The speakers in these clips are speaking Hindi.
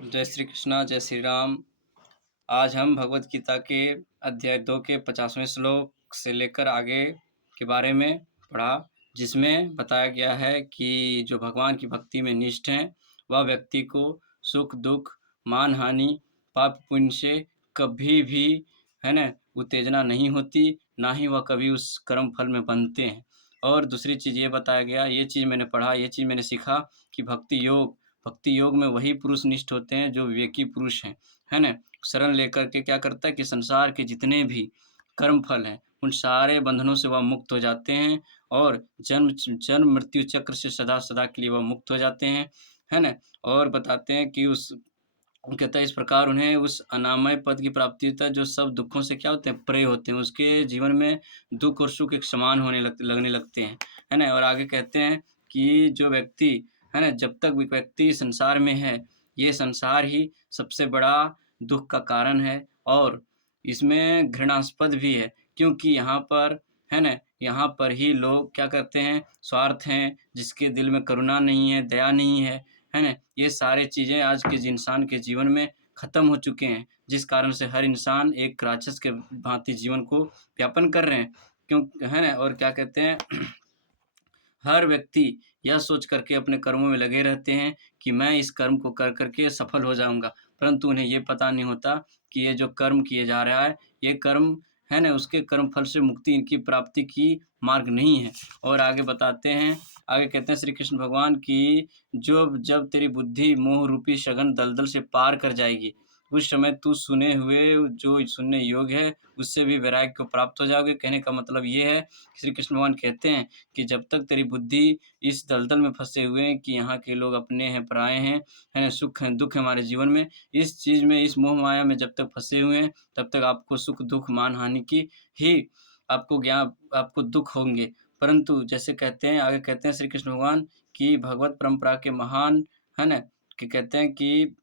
जय श्री कृष्णा, जय श्री राम। आज हम भगवत गीता के अध्याय 2 के 50वें श्लोक से लेकर आगे के बारे में पढ़ा, जिसमें बताया गया है कि जो भगवान की भक्ति में निष्ठ हैं, वह व्यक्ति को सुख-दुख, मान-हानि, पाप-पुण्य से कभी भी, है ना, उत्तेजना नहीं होती, ना ही वह कभी उस कर्म फल में बंधते हैं। और दूसरी चीज़ ये बताया गया, ये चीज़ मैंने पढ़ा, ये चीज़ मैंने सीखा कि भक्ति योग में वही पुरुष निष्ठ होते हैं जो विवेकी पुरुष हैं, है ना? शरण लेकर के क्या करता है कि संसार के जितने भी कर्म फल हैं, उन सारे बंधनों से वह मुक्त हो जाते हैं और जन्म मृत्यु चक्र से सदा सदा के लिए वह मुक्त हो जाते हैं, है ना? और बताते हैं कि उस कहता है इस प्रकार उन्हें उस अनामय पद की प्राप्ति होता है जो सब दुखों से क्या होते हैं, परे होते हैं। उसके जीवन में दुःख और सुख एक समान लगने लगते हैं, है ना? और आगे कहते हैं कि जो व्यक्ति, है ना, जब तक व्यक्ति संसार में है, ये संसार ही सबसे बड़ा दुःख का कारण है और इसमें घृणास्पद भी है, क्योंकि यहाँ पर, है ना, यहाँ पर ही लोग क्या करते हैं, स्वार्थ हैं, जिसके दिल में करुणा नहीं है, दया नहीं है ना? ये सारे चीज़ें आज के इंसान के जीवन में ख़त्म हो चुके हैं, जिस कारण से हर इंसान एक राक्षस के भाँति जीवन को यापन कर रहे हैं। क्यों, है ना? और क्या कहते हैं हर व्यक्ति यह सोच कर के अपने कर्मों में लगे रहते हैं कि मैं इस कर्म को कर कर के सफल हो जाऊँगा, परंतु उन्हें ये पता नहीं होता कि ये जो कर्म किए जा रहा है, ये कर्म, है ना, उसके कर्म फल से मुक्ति की प्राप्ति की मार्ग नहीं है। और आगे बताते हैं, आगे कहते हैं श्री कृष्ण भगवान कि जो जब तेरी बुद्धि मोह रूपी शगन दलदल से पार कर जाएगी, उस समय तू सुने हुए जो सुनने योग्य है, उससे भी वैराग्य को प्राप्त हो जाओगे। कहने का मतलब ये है, श्री कृष्ण भगवान कहते हैं कि जब तक तेरी बुद्धि इस दलदल में फँसे हुए हैं कि यहाँ के लोग अपने हैं, पराए हैं, है ना? सुख है, दुःख है हमारे जीवन में, इस चीज़ में, इस मोह-माया में जब तक फँसे हुए हैं, तब तक आपको सुख-दुःख, मान-हानि की ही आपको दुःख होंगे। परंतु जैसे कहते हैं, आगे कहते हैं श्री कृष्ण भगवान कि भगवत परंपरा के महान, है ना? कि कहते हैं कि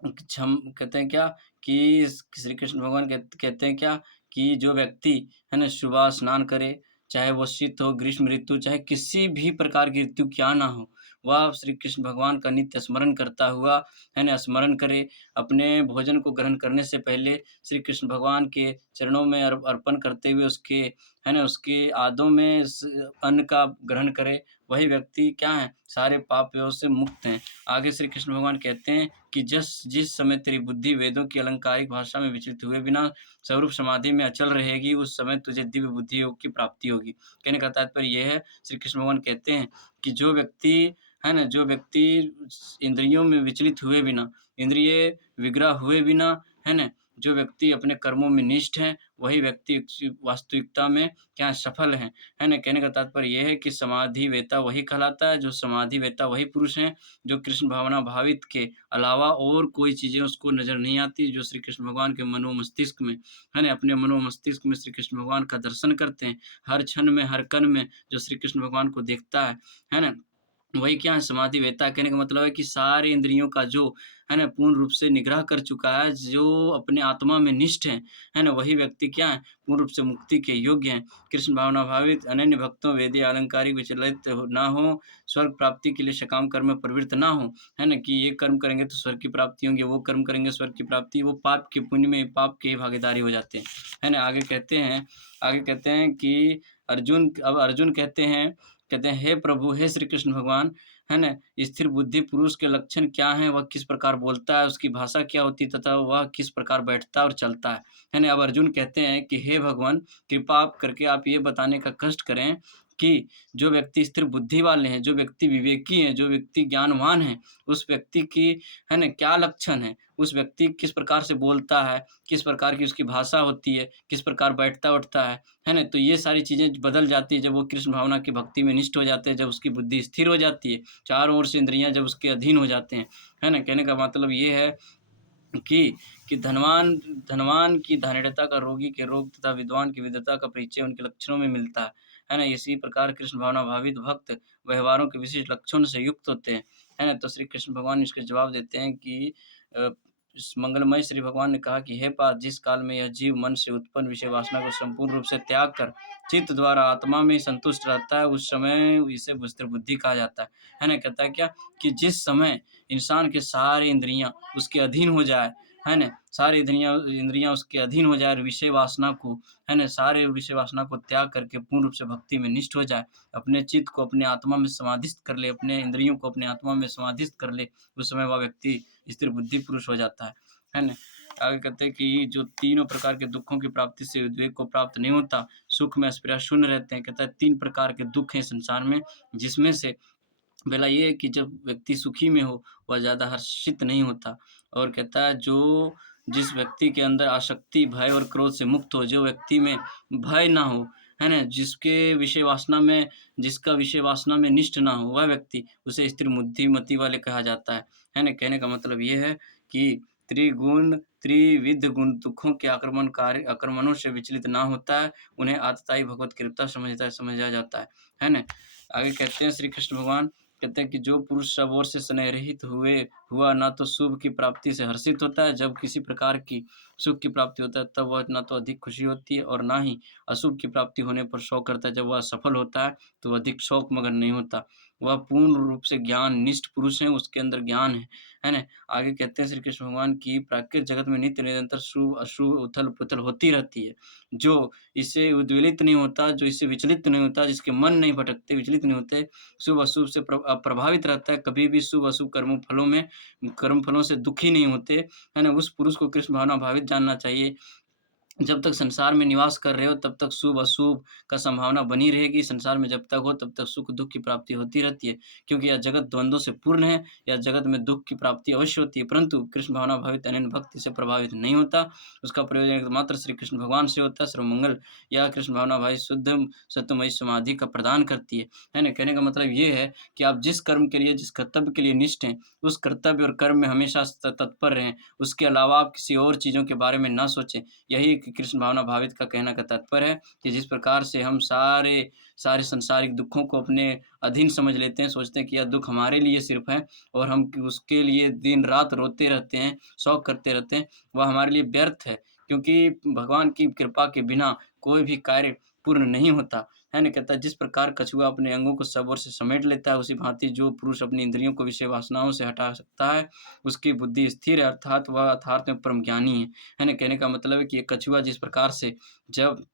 क्षम कहते हैं क्या कि श्री कृष्ण भगवान कहते हैं क्या कि जो व्यक्ति, है ना, सुबह स्नान करे, चाहे वो शीत हो, ग्रीष्म ऋतु, चाहे किसी भी प्रकार की ऋतु क्यों ना हो, वह श्री कृष्ण भगवान का नित्य स्मरण करता हुआ, है ना, स्मरण करे। अपने भोजन को ग्रहण करने से पहले श्री कृष्ण भगवान के चरणों में अर्पण करते हुए उसके, है ना, उसके आदों में अन्न का ग्रहण करे। वही व्यक्ति क्या है, सारे पाप योग से मुक्त हैं। आगे श्री कृष्ण भगवान कहते हैं कि जिस समय तेरी बुद्धि वेदों की अलंकारिक भाषा में विचलित हुए बिना स्वरूप समाधि में अचल रहेगी, उस समय तुझे दिव्य बुद्धि योग की प्राप्ति होगी। कहने का तात्पर्य ये है, श्री कृष्ण भगवान कहते हैं कि जो व्यक्ति, है ना, जो व्यक्ति इंद्रियों में विचलित हुए बिना, इंद्रिय विग्रह हुए बिना, है ना, जो व्यक्ति अपने कर्मों में निष्ठ है, वही व्यक्ति वास्तविकता में क्या सफल है ना? कहने का तात्पर्य ये है कि समाधि वेता वही कहलाता है, जो समाधि वेता वही पुरुष हैं, जो कृष्ण भावना भावित के अलावा और कोई चीज़ें उसको नज़र नहीं आती, जो श्री कृष्ण भगवान के मनोमस्तिष्क में, है ना, अपने मनोमस्तिष्क में श्री कृष्ण भगवान का दर्शन करते हैं। हर क्षण में, हर कण में जो श्री कृष्ण भगवान को देखता है ना? वही क्या है, समाधि वेता। कहने का मतलब है कि सारे इंद्रियों का जो, है ना, पूर्ण रूप से निग्रह कर चुका है, जो अपने आत्मा में निष्ठ है ना, वही व्यक्ति क्या है, पूर्ण रूप से मुक्ति के योग्य हैं। कृष्ण भावना भावित अनन्य भक्तों वेदीय अलंकारिक विचलित ना हो, स्वर्ग प्राप्ति के लिए सकाम कर्म में प्रवृत्त ना हो, है ना, कि ये कर्म करेंगे तो स्वर्ग की प्राप्ति होंगी, वो कर्म करेंगे स्वर्ग की प्राप्ति, वो पाप के पुण्य में पाप के भागीदारी हो जाते हैं, है ना। आगे कहते हैं कि अर्जुन कहते हैं, हे प्रभु, हे श्री कृष्ण भगवान, है ना, स्थिर बुद्धि पुरुष के लक्षण क्या हैं, वह किस प्रकार बोलता है, उसकी भाषा क्या होती है तथा वह किस प्रकार बैठता है और चलता है ना। अब अर्जुन कहते हैं कि हे भगवान, कृपा आप करके आप ये बताने का कष्ट करें कि जो व्यक्ति स्थिर बुद्धि वाले हैं, जो व्यक्ति विवेकी हैं, जो व्यक्ति ज्ञानवान हैं, उस व्यक्ति की, है ना, क्या लक्षण है, उस व्यक्ति किस प्रकार से बोलता है, किस प्रकार की उसकी भाषा होती है, किस प्रकार बैठता-उठता है ना? तो ये सारी चीज़ें बदल जाती है जब वो कृष्ण भावना की भक्ति में निष्ठ हो जाते हैं, जब उसकी बुद्धि स्थिर हो जाती है, चारों ओर से इंद्रियाँ जब उसके अधीन हो जाते हैं, है ना? कहने का मतलब ये है कि धनवान धनवान की धैर्यता का रोगी के रोग तथा विद्वान की विद्वता का परिचय उनके लक्षणों में मिलता है ना? इसी प्रकार कृष्ण भावना भावित भक्त व्यवहारों के विशिष्ट लक्षणों से युक्त होते हैं, है ना? तो श्री कृष्ण भगवान इसके जवाब देते हैं कि अ, इस मंगलमय श्री भगवान ने कहा कि हे पार्थ, जिस काल में यह जीव मन से उत्पन्न विषय वासना को संपूर्ण रूप से त्याग कर चित्त द्वारा आत्मा में संतुष्ट रहता है, उस समय इसे स्थिर बुद्धि कहा जाता है ना? कहता है क्या कि जिस समय इंसान के सारे इंद्रियाँ उसके अधीन हो जाए, है ना? सारी इंद्रियाँ इंद्रियाँ उसके अधीन हो जाए और विषय वासना को, है ना? सारे विषय वासना को त्याग करके पूर्ण रूप से भक्ति में निष्ठ हो जाए, अपने चित्त को अपने आत्मा में समाधिस्थ कर ले, अपने इंद्रियों को अपने आत्मा में समाधिस्थ कर ले, उस समय वह व्यक्ति स्थिर बुद्धि पुरुष हो जाता है ना? आगे कहते हैं कि जो तीनों प्रकार के दुखों की प्राप्ति से उद्वेग को प्राप्त नहीं होता, सुख में स्पृहा शून्य रहते हैं। कहता है 3 प्रकार के दुःख हैं संसार में, जिसमें से पहला ये है कि जब व्यक्ति सुखी में हो, वह ज़्यादा हर्षित नहीं होता और कहता है जो जिस व्यक्ति के अंदर आसक्ति, भय और क्रोध से मुक्त हो, जो व्यक्ति में भय ना हो, है ना? जिसका विषय वासना में निष्ठ ना हो, वह व्यक्ति उसे स्थिर बुद्धिमति वाले कहा जाता है ना? कहने का मतलब ये है कि त्रिविध गुण दुःखों के आक्रमणों से विचलित ना होता है, उन्हें आततायी भगवत कृपा समझा जाता है ना? आगे कहते हैं श्री कृष्ण भगवान कहते हैं कि जो पुरुष सब ओर से स्नेहरहित हुआ ना तो शुभ की प्राप्ति से हर्षित होता है, जब किसी प्रकार की सुख की प्राप्ति होता है तब वह ना तो अधिक खुशी होती है और ना ही अशुभ की प्राप्ति होने पर शोक करता है। जब वह सफल होता है तो वह अधिक शोक मगन नहीं होता। वह पूर्ण रूप से ज्ञान निष्ठ पुरुष है, उसके अंदर ज्ञान है ना? आगे कहते हैं श्री कृष्ण भगवान की प्राकृतिक जगत में नित्य निरंतर शुभ अशुभ उथल-पुथल होती रहती है। जो इससे उद्वेलित नहीं होता, जो इससे विचलित नहीं होता, जिसके मन नहीं भटकते, विचलित नहीं होते, शुभ-अशुभ से प्रभावित रहता है, कभी भी शुभ-अशुभ कर्म फलों से दुखी नहीं होते, है ना? उस पुरुष को कृष्ण भावना भावित जानना चाहिए। जब तक संसार में निवास कर रहे हो तब तक शुभ-अशुभ का संभावना बनी रहेगी, संसार में जब तक हो तब तक सुख-दुःख की प्राप्ति होती रहती है, क्योंकि यह जगत द्वंद्वों से पूर्ण है, यह जगत में दुःख की प्राप्ति अवश्य होती है, परंतु कृष्ण भावना भावित अनन्य भक्ति से प्रभावित नहीं होता, उसका प्रयोजन एकमात्र श्री कृष्ण भगवान से होता है, सर्वमंगल यह कृष्ण भावना भाई शुद्ध सत्वमयी समाधि का प्रदान करती है ना? कहने का मतलब ये है कि आप जिस कर्म के लिए, जिस कर्तव्य के लिए निष्ठ हैं, उस कर्तव्य और कर्म में हमेशा तत्पर रहें, उसके अलावा आप किसी और चीज़ों के बारे में ना सोचें। यही कि कृष्ण भावना भावित का कहने का तात्पर्य है कि जिस प्रकार से हम सारे सांसारिक दुखों को अपने अधीन समझ लेते हैं, सोचते हैं कि यह दुःख हमारे लिए सिर्फ़ है और हम उसके लिए दिन-रात रोते रहते हैं, शौक करते रहते हैं, वह हमारे लिए व्यर्थ है। क्योंकि भगवान की कृपा के बिना कोई भी कार्य पूर्ण नहीं होता, है ना? कहता है जिस प्रकार कछुआ अपने अंगों को सब ओर से समेट लेता है, उसी भाँति जो पुरुष अपनी इंद्रियों को विषय वासनाओं से हटा सकता है, उसकी बुद्धि स्थिर है अर्थात वह यथार्थ में परम ज्ञानी है ना? कहने का मतलब है कि ये कछुआ जिस प्रकार से जब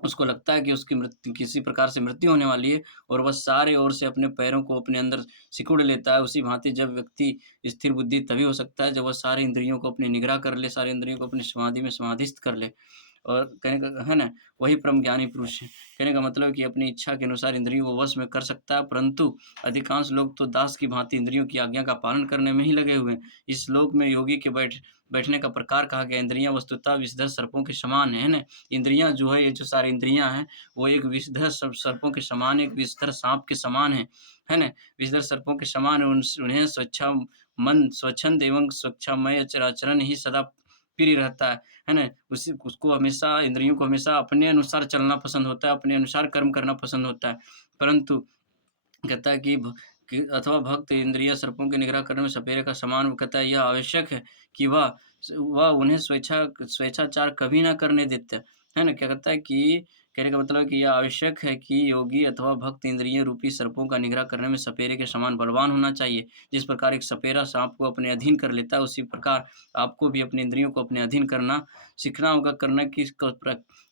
उसको लगता है कि उसकी मृत्यु किसी प्रकार से मृत्यु होने वाली है और वह सारे ओर से अपने पैरों को अपने अंदर सिकुड़ लेता है, उसी भाँति जब व्यक्ति स्थिर बुद्धि तभी हो सकता है जब वह सारी इंद्रियों को अपनी निग्रह कर ले, सारी इंद्रियों को अपनी समाधि में समाधिस्थ कर ले। और कहने का है ना, वही परम ज्ञानी पुरुष है। कहने का मतलब है कि अपनी इच्छा के अनुसार इंद्रियों को वश में कर सकता है, परंतु अधिकांश लोग तो दास की भाँति इंद्रियों की आज्ञा का पालन करने में ही लगे हुए हैं। इस श्लोक में योगी के बैठने का प्रकार कहा गया, इंद्रियाँ वस्तुतः विषधर सर्पों के समान है ना? इंद्रियाँ जो है, ये जो सारी इंद्रियाँ हैं, वो एक विषधर सर्पों के समान, एक विषधर साँप के समान है ना? विषधर सर्पों के समान उन्हें मन स्वच्छंद एवं स्वच्छमय आचरण ही सदा प्रिय रहता है ना? उसी उसको हमेशा इंद्रियों को हमेशा अपने अनुसार चलना पसंद होता है, अपने अनुसार कर्म करना पसंद होता है। परंतु कहता है कि अथवा भक्त इंद्रिय सर्पों की निग्रह करने में सपेरे का समान वो कहता है यह आवश्यक है कि वह उन्हें स्वेच्छाचार कभी ना करने देता है ना? क्या कहता है कि कहने का मतलब है कि यह आवश्यक है कि योगी अथवा भक्त इंद्रिय रूपी सर्पों का निग्रह करने में सपेरे के समान बलवान होना चाहिए। जिस प्रकार एक सपेरा साँप को अपने अधीन कर लेता है, उसी प्रकार आपको भी अपने इंद्रियों को अपने अधीन करना सीखना होगा,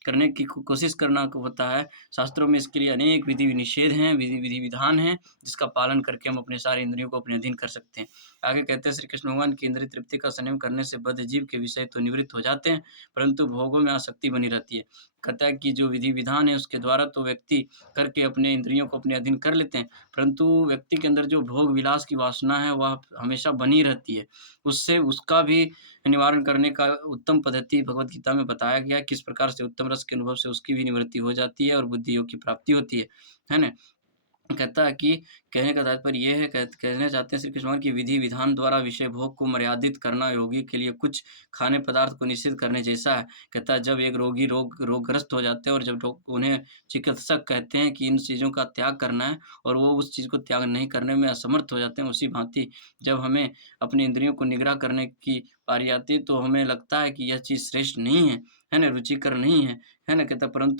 करने की कोशिश करना होता है। शास्त्रों में इसके लिए अनेक विधि निषेध हैं, विधि विधान हैं, जिसका पालन करके हम अपने सारे इंद्रियों को अपने अधीन कर सकते हैं। आगे कहते हैं श्री कृष्ण भगवान की इंद्रिय तृप्ति का संयम करने से बद्ध जीव के विषय तो निवृत्त हो जाते हैं, परंतु भोगों में आसक्ति बनी रहती है। कहता है कि जो विधि विधान है उसके द्वारा तो व्यक्ति करके अपने इंद्रियों को अपने अधीन कर लेते हैं, परंतु व्यक्ति के अंदर जो भोग विलास की वासना है वह हमेशा बनी रहती है। उससे उसका भी निवारण करने का उत्तम पद्धति भगवद गीता में बताया गया है, किस प्रकार से उत्तम रस के अनुभव से उसकी भी निवृत्ति हो जाती है और बुद्धि योग की प्राप्ति होती है ना? कहता है कि कहने का तात्पर्य ये है कहना चाहते हैं श्री कृष्ण भगवान की विधि विधान द्वारा विषय भोग को मर्यादित करना योगी के लिए कुछ खाने पदार्थ को निषिद्ध करने जैसा है। कहता है जब एक रोगी रोगग्रस्त हो जाते हैं और जब उन्हें चिकित्सक कहते हैं कि इन चीज़ों का त्याग करना है और वो उस चीज़ को त्याग नहीं करने में असमर्थ हो जाते हैं, उसी भांति जब हमें अपनी इंद्रियों को निग्रह करने की बारी आती है तो हमें लगता है कि यह चीज़ श्रेष्ठ नहीं है ना? रुचिकर नहीं है ना? कहता परंतु